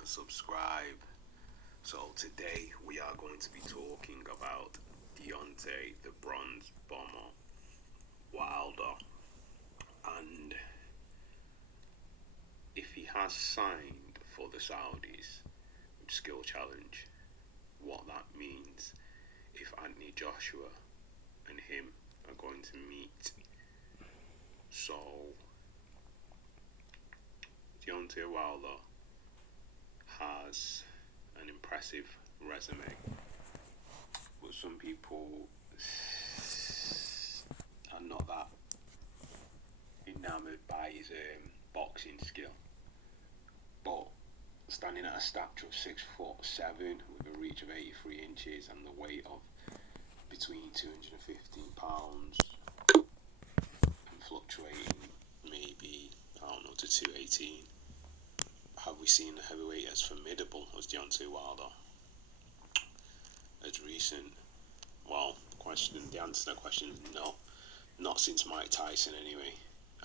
and subscribe. So today we are going to be talking about Deontay the Bronze Bomber Wilder, and if he has signed for the Saudis with skill challenge, what that means if Anthony Joshua and him are going to meet. So Deontay Wilder has an impressive resume, but some people are not that enamoured by his boxing skill. But standing at a stature of 6'7" with a reach of 83 inches and the weight of between 215 pounds and fluctuating maybe, I don't know, to 218. Have we seen a heavyweight as formidable as Deontay Wilder? As recent? Well, the answer to that question is no. Not since Mike Tyson anyway.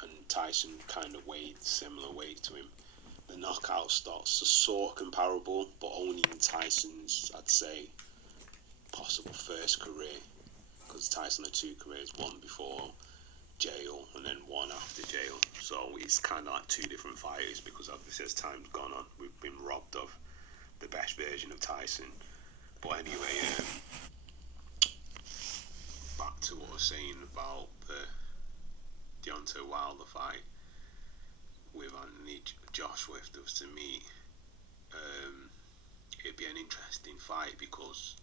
And Tyson kind of weighed similar weight to him. The knockout stats are sort of comparable, but only in Tyson's, I'd say, possible first career. Because Tyson had two careers, one before jail and then one after jail. So it's kind of like two different fighters, because obviously as time's gone on, we've been robbed of the best version of Tyson. But anyway, back to what I was saying about the Deontay Wilder fight with Anthony Joshua. If there was to meet, it'd be an interesting fight because,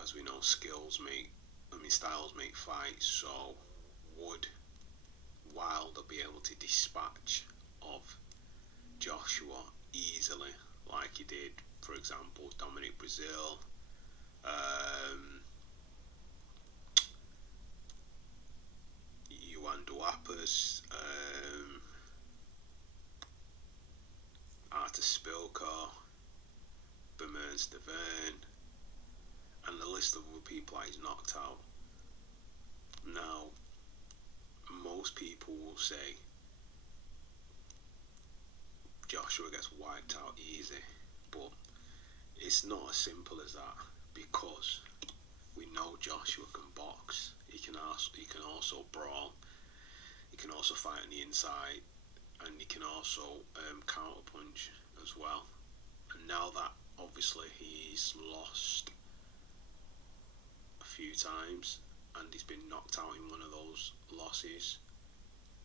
as we know, styles make fights. So would Wilder be able to dispatch of Joshua easily, like he did, for example, Dominic Brazil, Juan Duapas, Artur Spilker, Bermers Deverne, and the list of other people that he's knocked out. Now, most people will say Joshua gets wiped out easy, but it's not as simple as that, because we know Joshua can box. He can also brawl. He can also fight on the inside, and he can also counterpunch as well. And now that obviously he's lost a few times and he's been knocked out in one of those losses,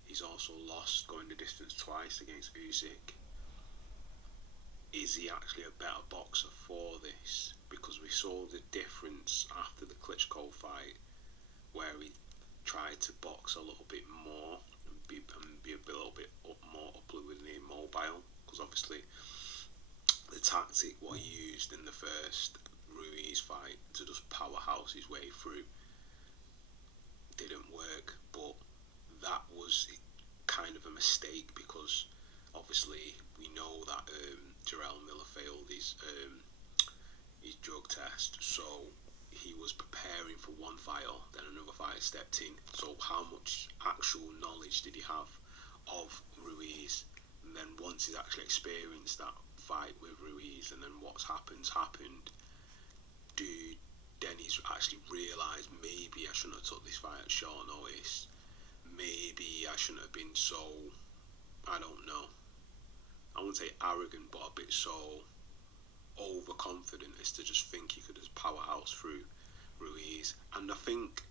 he's also lost going the distance twice against Usyk. Is he actually a better boxer for this? Because we saw the difference after the Klitschko fight, where he tried to box a little bit more and be a little bit more upwardly mobile, because obviously the tactic what he used in the first Ruiz fight to just powerhouse his way through didn't work. But that was kind of a mistake, because obviously we know that Jarrell Miller failed his drug test, so he was preparing for one fighter, then another fighter stepped in. So how much actual knowledge did he have of Ruiz? And then once he's actually experienced that fight with Ruiz, and then what's happened, then he's actually realised, maybe I shouldn't have took this fight at short notice. Maybe I shouldn't have been so, I don't know, I wouldn't say arrogant, but a bit so overconfident as to just think he could just powerhouse through Ruiz. And I think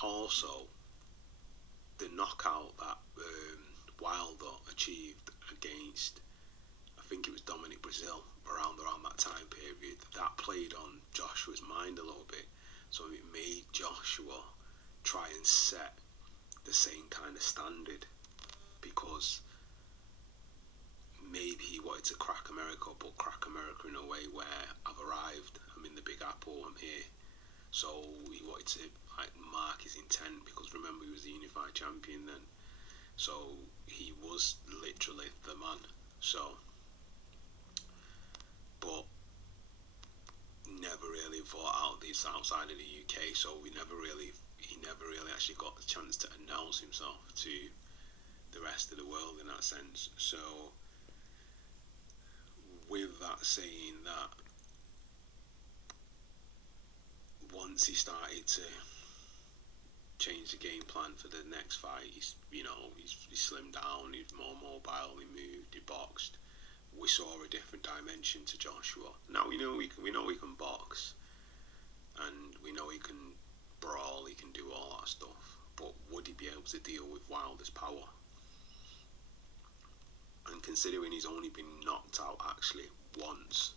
also the knockout that Wilder achieved against, I think it was Dominic Brazil, around that time period, that played on Joshua's mind a little bit. So it made Joshua try and set the same kind of standard, because maybe he wanted to crack America, but crack America in a way where I've arrived, I'm in the Big Apple, I'm here. So he wanted to mark his intent, because remember, he was the unified champion then. So he was literally the man. So, but never really fought out this outside of the UK. So he never really actually got the chance to announce himself to the rest of the world in that sense. So with that saying that once he started to change the game plan for the next fight, he slimmed down, he's more mobile, he moved, he boxed. We saw a different dimension to Joshua. Now we know he can box, and we know he can brawl, he can do all that stuff. But would he be able to deal with Wilder's power? And considering he's only been knocked out actually once,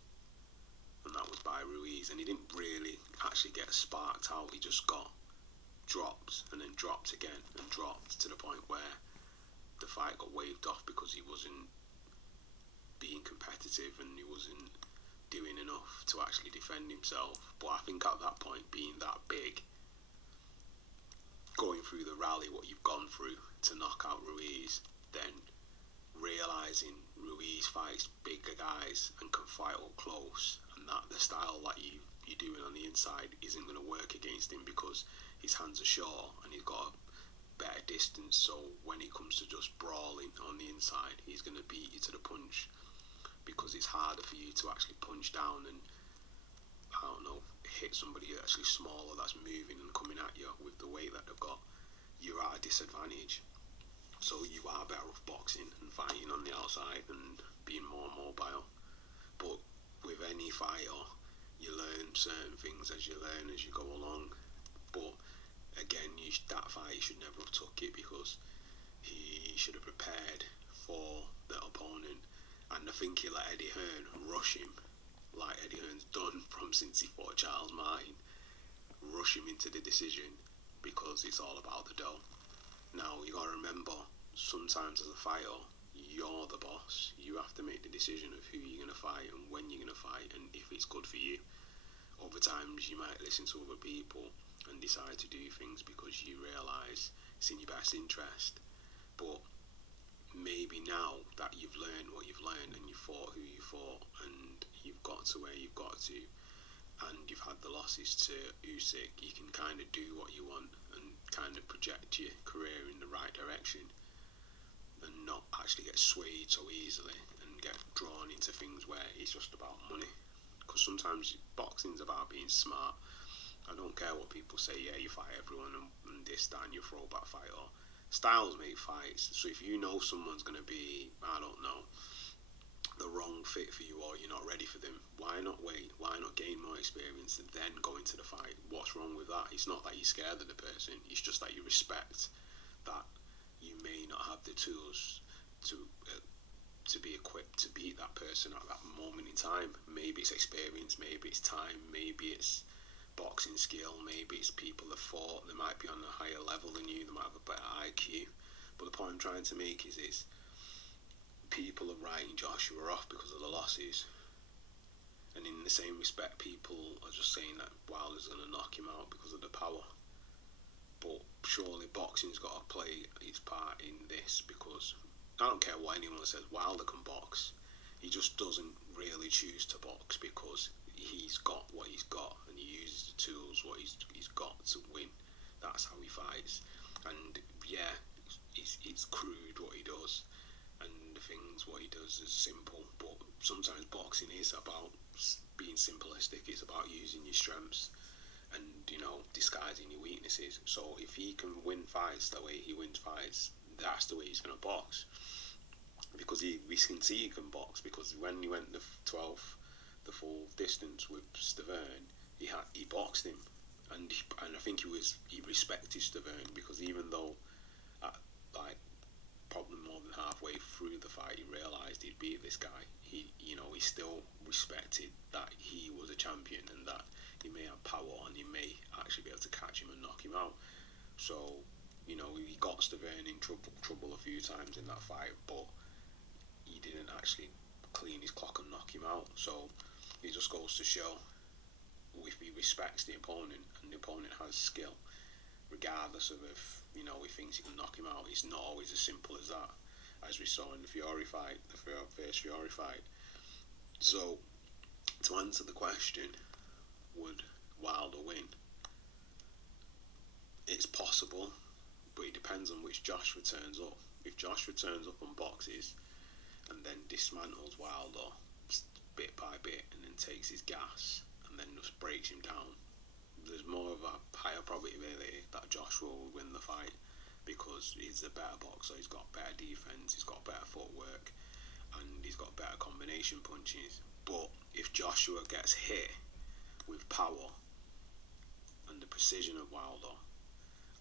and that was by Ruiz, and he didn't really actually get sparked out, he just got dropped and then dropped again and dropped to the point where the fight got waved off because he wasn't being competitive and he wasn't doing enough to actually defend himself. But I think at that point, being that big, going through the rally, what you've gone through to knock out Ruiz, then realising Ruiz fights bigger guys and can fight up close, and that the style that you're doing on the inside isn't going to work against him because his hands are short and he's got a better distance. So when it comes to just brawling on the inside, he's going to beat you to the punch because it's harder for you to actually punch down and, I don't know, hit somebody actually smaller that's moving and coming at you with the weight that they've got. You're at a disadvantage. So you are better off boxing and fighting on the outside and being more mobile. But with any fighter, you learn certain things as you go along. But again, that fight, he should never have took it because he should have prepared for the opponent. And I think he let Eddie Hearn rush him, like Eddie Hearn's done since he fought Charles Martin, rush him into the decision because it's all about the dough. Now, you got to remember, sometimes as a fighter, you're the boss. You have to make the decision of who you're going to fight and when you're going to fight and if it's good for you. Other times, you might listen to other people and decide to do things because you realise it's in your best interest. But maybe now that you've learned what you've learned and you fought who you fought and you've got to where you've got to and you've had the losses to Usyk, you can kind of do what you want and kind of project your career in the right direction and not actually get swayed so easily and get drawn into things where it's just about money. Because sometimes boxing's about being smart. I don't care what people say, yeah, you fight everyone and this, that, and you throwback fighter. Styles make fights, so if you know someone's going to be, I don't know, the wrong fit for you or you're not ready for them, why not wait? Why not gain more experience and then go into the fight? What's wrong with that? It's not that you're scared of the person, it's just that you respect that you may not have the tools to be equipped to beat that person at that moment in time. Maybe it's experience, maybe it's time, maybe it's boxing skill, maybe it's people that fought, they might be on a higher level than you, they might have a better IQ. But the point I'm trying to make is people are writing Joshua off because of the losses, and in the same respect people are just saying that Wilder's going to knock him out because of the power. But surely boxing's got to play its part in this, because I don't care what anyone says, Wilder can box. He just doesn't really choose to box because he's got what he's got and he uses the tools what he's got to win. That's how he fights. And yeah, it's crude what he does, and the things what he does is simple, but sometimes boxing is about being simplistic. It's about using your strengths and, disguising your weaknesses. So if he can win fights the way he wins fights, that's the way he's going to box. Because we can see he can box, because when he went the full distance with Stavern, he boxed him, and I think he respected Stavern, because even though probably more than halfway through the fight he realised he'd beat this guy, he still respected that he was a champion and that he may have power and he may actually be able to catch him and knock him out. So he got Stavern in trouble a few times in that fight, but he didn't actually clean his clock and knock him out. So it just goes to show, if he respects the opponent and the opponent has skill, regardless of if he thinks he can knock him out, it's not always as simple as that, as we saw in the Fury fight, the first Fury fight. So to answer the question, would Wilder win? It's possible, but it depends on which Joshua turns up. If Joshua turns up and boxes and then dismantles Wilder, bit by bit and then takes his gas and then just breaks him down, there's more of a higher probability that Joshua will win the fight because he's a better boxer, he's got better defense, he's got better footwork, and he's got better combination punches. But if Joshua gets hit with power and the precision of Wilder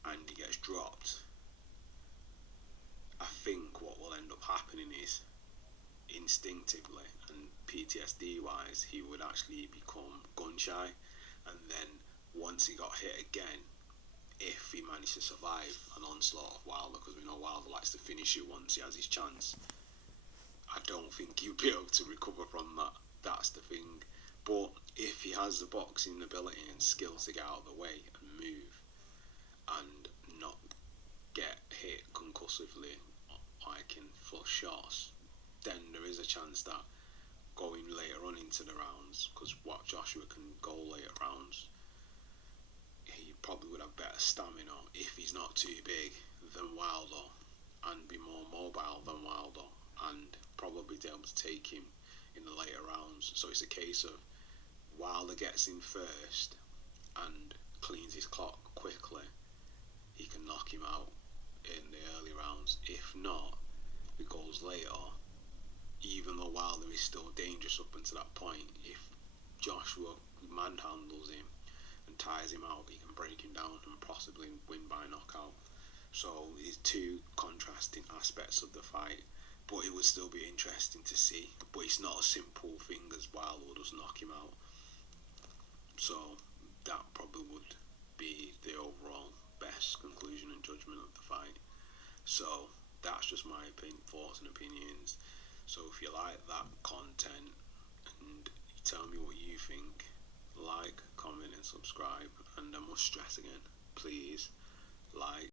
and he gets dropped, I think what will end up happening is instinctively and PTSD wise, he would actually become gun shy, and then once he got hit again, if he managed to survive an onslaught of Wilder, because we know Wilder likes to finish you once he has his chance, I don't think he'll be able to recover from that. That's the thing. But if he has the boxing ability and skill to get out of the way and move and not get hit concussively like in flush shots, then there is a chance that going later on into the rounds, because what Joshua can go later rounds, he probably would have better stamina if he's not too big than Wilder and be more mobile than Wilder and probably be able to take him in the later rounds. So it's a case of Wilder gets in first and cleans his clock quickly, he can knock him out in the early rounds. If not, if it goes later, even though Wilder is still dangerous up until that point, if Joshua manhandles him and tires him out, he can break him down and possibly win by knockout. So it's two contrasting aspects of the fight, but it would still be interesting to see. But it's not a simple thing as Wilder will just knock him out. So that probably would be the overall best conclusion and judgment of the fight. So that's just my thoughts and opinions. So if you like that content and you tell me what you think, like, comment and subscribe. And I must stress again, please like,